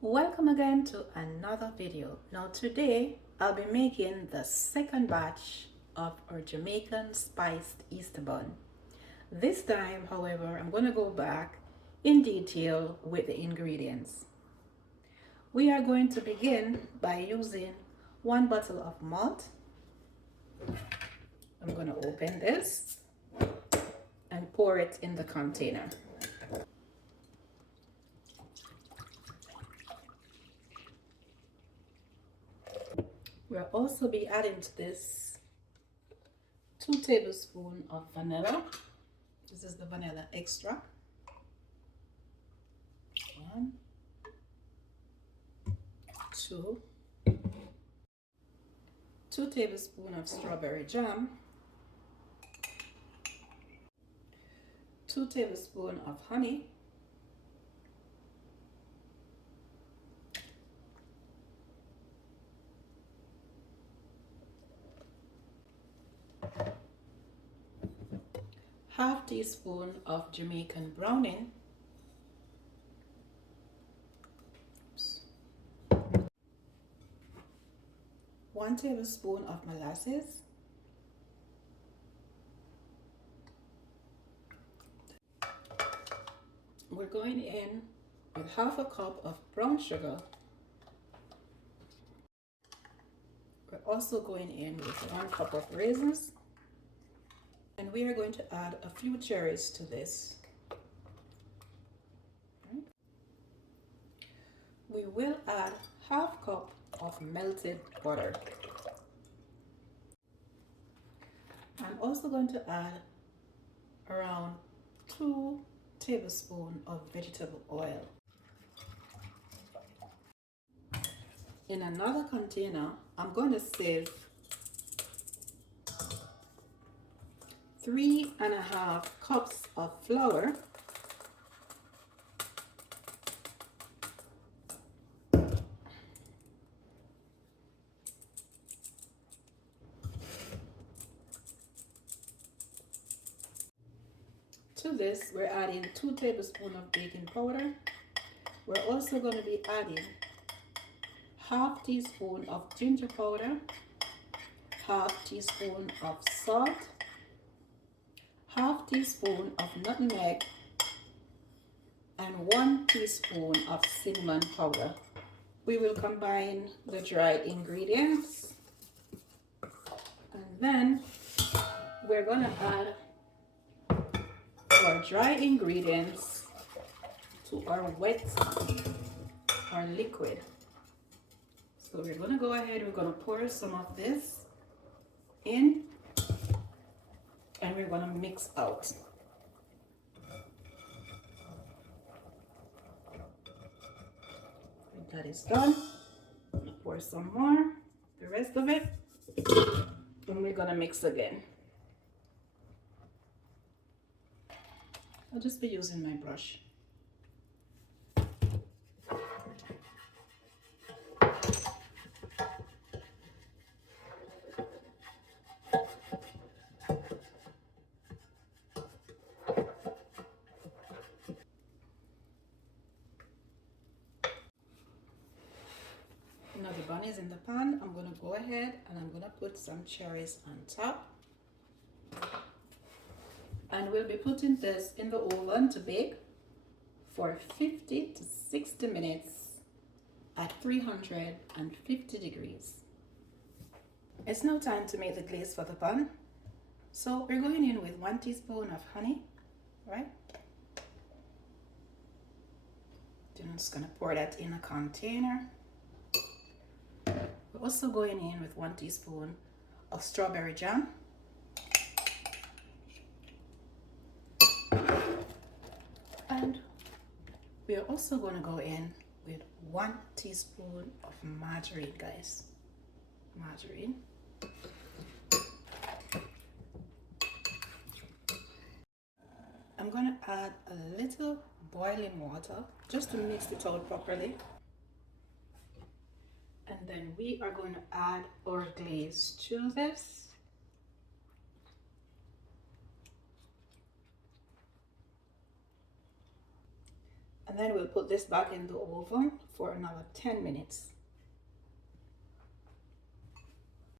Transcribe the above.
Welcome again to another video. Now today I'll be making the second batch of our Jamaican spiced Easter bun. This time, however, I'm going to go back in detail with the ingredients. We are going to begin by using 1 bottle of malt. I'm going to open this and pour it in the container. We'll also be adding to this 2 tablespoons of vanilla. This is the vanilla extract. 1, 2, 2 tablespoons of strawberry jam, 2 tablespoons of honey, 1/2 teaspoon of Jamaican browning, 1 tablespoon of molasses, we're going in with 1/2 cup of brown sugar. We're also going in with 1 cup of raisins, and we are going to add a few cherries to this. We will add 1/2 cup of melted butter. I'm also going to add around 2 tablespoons of vegetable oil. In another container, I'm going to save 3.5 cups of flour, to this we're adding 2 tablespoons of baking powder. We're also going to be adding 1/2 teaspoon of ginger powder, 1/2 teaspoon of salt, 1/2 teaspoon of nutmeg, and 1 teaspoon of cinnamon powder. We will combine the dry ingredients, and then we're going to add our dry ingredients to our liquid. So we're going to go ahead, we're going to pour some of this in, and we're going to mix out. When that is done, I'm going to pour some more, the rest of it, and we're going to mix again. I'll just be using my brush. Now the bun is in the pan. I'm going to go ahead and I'm going to put some cherries on top. And we'll be putting this in the oven to bake for 50 to 60 minutes at 350 degrees. It's now time to make the glaze for the bun. So we're going in with 1 teaspoon of honey, right? Then I'm just going to pour that in a container. We're also going in with 1 teaspoon of strawberry jam. And we are also going to go in with 1 teaspoon of margarine, guys. Margarine. I'm going to add a little boiling water just to mix it out properly. And then we are going to add our glaze to this. And then we'll put this back in the oven for another 10 minutes.